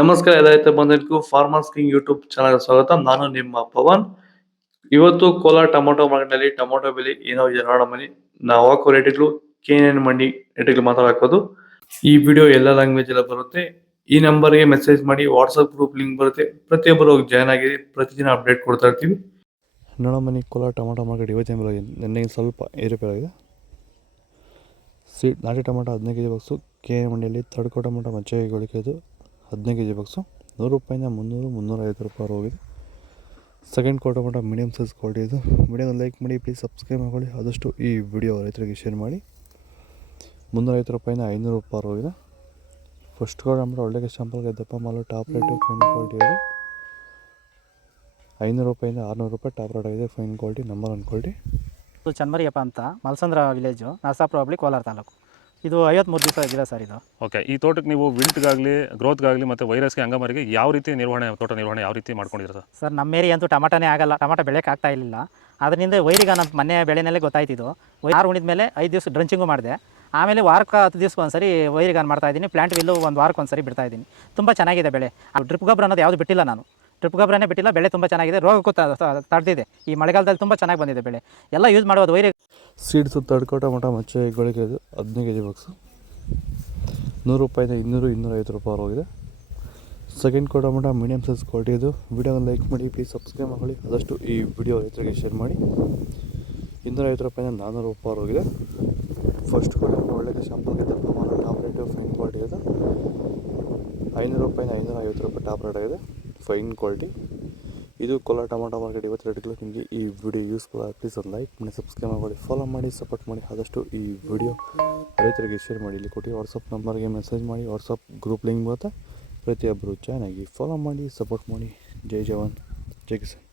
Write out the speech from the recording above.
ನಮಸ್ಕಾರ ರೈತ ಬಂಧುಗಳಿಗೂ farmers king YouTube channel ಸ್ವಾಗತ. ನಾನು ನಿಮ್ಮ ಪವನ್. ಇವತ್ತು ಕೋಲಾರ ಟೊಮೊಟೊ ಮಾರ್ಕೆಟ್ನಲ್ಲಿ ಟೊಮೊಟೊ ಬೆಲೆ ಏನೋ ಇದೆ ನೋಡೋಣ ಬನ್ನಿ. ನಾವು ಹಾಕೋ ರೇಟ್ಗಳು KNN ಮಂಡಿ ರೇಟ್ಗಳು ಮಾತಾಡೋದು. ಈ ವಿಡಿಯೋ ಎಲ್ಲ ಲ್ಯಾಂಗ್ವೇಜ್ ಎಲ್ಲ ಬರುತ್ತೆ. ಈ ನಂಬರ್ಗೆ ಮೆಸೇಜ್ ಮಾಡಿ, ವಾಟ್ಸಪ್ ಗ್ರೂಪ್ ಲಿಂಕ್ ಬರುತ್ತೆ, ಪ್ರತಿಯೊಬ್ಬರು ಜಾಯ್ನ್ ಆಗಿ ಪ್ರತಿದಿನ ಅಪ್ಡೇಟ್ ಕೊಡ್ತಾ ಇರ್ತೀವಿ. ನೋಡೋಣ ಬನ್ನಿ, ಕೋಲಾರ ಟೊಮೊಟೊ ಮಾರ್ಕೆಟ್ ಇವತ್ತಿನ ಬೆಲೆ ನಿನ್ನೆ ಸ್ವಲ್ಪ ಏರುಪೇರಾಗಿದೆ. ನಾಟಿ ಟೊಮೊಟೊ 15 kg ಬಾಕ್ಸು KNN ಮಂಡಿಯಲ್ಲಿ. ತಡ್ಕೋ ಟೊಮೊಟೊ ಮಚ್ಚೆಗಳಿಕೆದು 15 kg ಬಾಕ್ಸು 100 ರೂಪಾಯಿಂದ 300-350 ರೂಪಾಯಿ ಹೋಗಿದೆ. Second quarter tomato medium size quality ಇದು. ವಿಡಿಯೋನ ಲೈಕ್ ಮಾಡಿ, ಪ್ಲೀಸ್ ಸಬ್ಸ್ಕ್ರೈಬ್ ಮಾಡಿ, ಆದಷ್ಟು ಈ ವಿಡಿಯೋ ರೈತರಿಗೆ ಶೇರ್ ಮಾಡಿ. 350 ರೂಪಾಯಿಂದ 500 ರೂಪಾಯಿ ಹೋಗಿದೆ. ಫಸ್ಟ್ ಕ್ವಾರ್ಟರ್ ಟೊಮೊಟೊ ಒಳ್ಳೆಯ ಶಾಂಪಲ್ಗೆ ದಪ್ಪ ಮಾಲು ಟಾಪ್ ರೇಟು ಫೈನ್ ಕ್ವಾಲಿಟಿ ಇದು. 500 ರೂಪಾಯಿಂದ 600 ರೂಪಾಯಿ ಟಾಪ್ ರೇಟ್ ಆಗಿದೆ. Fine quality, number 1 quality. ಇದು ಚನ್ಮರಿಯಪ್ಪ ಅಂತ, ಮಲ್ಸಂದ್ರ ವಿಲೇಜು, ನರಸಾಪುರ ಹೋಬಳಿ, ಕೋಲಾರ ತಾಲೂಕು. ಇದು 53 ದಿವಸ ಗಿಡ ಸರ್ ಇದು. ಓಕೆ, ಈ ತೋಟಕ್ಕೆ ನೀವು ವಿಲ್ಟ್ಗಾಗಲಿ, ಗ್ರೋತ್ಗಾಗಲಿ ಮತ್ತು ವೈರಸ್ಗೆ, ಅಂಗಮಾರಿಗೆ ಯಾವ ರೀತಿ ತೋಟ ನಿರ್ವಹಣೆ ಯಾವ ರೀತಿ ಮಾಡ್ಕೊಂಡಿದ್ದೀರಾ ಸರ್? ನಮ್ಮ ಏರಿಯಾ ಅಂತೂ ಟಮಾಟನೇ ಆಗಲ್ಲ, ಟಮಾಟ ಬೆಳೆಯೋಕೆ ಆಗ್ತಾ ಇರಲಿಲ್ಲ. ಅದರಿಂದ ವೈರಿಗ ನಮ್ಮ ಮನೆ ಬೆಳೆನಲ್ಲೇ ಗೊತ್ತಾಯ್ತಿದ್ದು. 6 ಉಣಿದ ಮೇಲೆ 5 ದಿವಸ ಡ್ರಂಚಿಂಗು ಮಾಡಿದೆ. ಆಮೇಲೆ ವಾರಕ್ಕೆ 10 ದಿವಸಕ್ಕೆ ಒಂದ್ಸರಿ ವೈರಿಗಾನ್ ಮಾಡ್ತಾಯಿದ್ದೀನಿ. ಪ್ಲಾಂಟ್ ವಿಲ್ಲು 1 ವಾರಕ್ಕೆ ಒಂದ್ಸರಿ ಬಿಡ್ತಾಯಿದ್ದೀನಿ. ತುಂಬ ಚೆನ್ನಾಗಿದೆ ಬೆಳೆ. ಡ್ರಿಪ್ ಗೊಬ್ಬರ ಅನ್ನೋದು ಯಾವುದು ಬಿಟ್ಟಿಲ್ಲ ನಾನು. ಡ್ರಿಪ್ ಗೊಬ್ಬರನೇ ಬಿಟ್ಟಿಲ್ಲ. ಬೆಳೆ ತುಂಬ ಚೆನ್ನಾಗಿದೆ. ರೋಗಕ್ಕೂ ತಡೆದಿದೆ. ಈ ಮಳೆಗಾಲದಲ್ಲಿ ತುಂಬ ಚೆನ್ನಾಗಿ ಬಂದಿದೆ ಬೆಳೆ. ಎಲ್ಲ ಯೂಸ್ ಮಾಡ್ಬೋದು. ವೈರಿ ಸೀಡ್ಸು ತಡ್ಕೋ ಟೊಮೊಟೊ ಮಚ್ಚೆಗಳಿಗೆ 15 kg ಬಾಕ್ಸು 100 ರೂಪಾಯಿಂದ 200-250 ರೂಪಾಯಿ ಹೋಗಿದೆ. Second quarter tomato medium size quality ಇದು. ವಿಡಿಯೋನ ಲೈಕ್ ಮಾಡಿ, ಪ್ಲೀಸ್ ಸಬ್ಸ್ಕ್ರೈಬ್ ಮಾಡಿ, ಆದಷ್ಟು ಈ ವಿಡಿಯೋ ರೈತರಿಗೆ ಶೇರ್ ಮಾಡಿ. 250 ರೂಪಾಯಿಂದ 400 ರೂಪಾಯಿ ಹೋಗಿದೆ. ಫಸ್ಟ್ ಕ್ವಾರ್ಟರ್ ಒಳ್ಳೆಯ ಶಾಂಪಲ್ಗೆ ದಪ್ಪ ಮಾಲು ಟಾಪ್ ರೇಟು ಫೈನ್ ಕ್ವಾಲಿಟಿ ಇದು. 500 ರೂಪಾಯಿಂದ 550 ರೂಪಾಯಿ ಟಾಪ್ ರೇಟ್ ಆಗಿದೆ. ಫೈನ್ ಕ್ವಾಲಿಟಿ ಇದು. ಕೋಲಾರ ಟೊಮೊಟೊ ಮಾರ್ಕೆಟ್ ಇವತ್ತು ರೇಟ್ಗಳು. ನಿಮಗೆ ಈ ವಿಡಿಯೋ ಯೂಸ್ಫುಲ್ ಆಗಿ ಪ್ಲೀಸ್ ಲೈಕ್ ಮಾಡಿ, ಸಬ್ಸ್ಕ್ರೈಬ್ ಮಾಡಿ, ಫಾಲೋ ಮಾಡಿ, ಸಪೋರ್ಟ್ ಮಾಡಿ. ಆದಷ್ಟು ಈ ವಿಡಿಯೋ ರೈತರಿಗೆ ಶೇರ್ ಮಾಡಿ. ಇಲ್ಲಿ ಕೊಟ್ಟು ವಾಟ್ಸಪ್ ನಂಬರ್ಗೆ ಮೆಸೇಜ್ ಮಾಡಿ, ವಾಟ್ಸಪ್ ಗ್ರೂಪ್ ಲಿಂಕ್ ಬರುತ್ತೆ, ಪ್ರತಿಯೊಬ್ಬರು ಜಾಯ್ನ್ ಆಗಿ ಫಾಲೋ ಮಾಡಿ, ಸಪೋರ್ಟ್ ಮಾಡಿ. ಜೈ ಜವಾನ್, ಜೈ ಕಿಸಾನ್.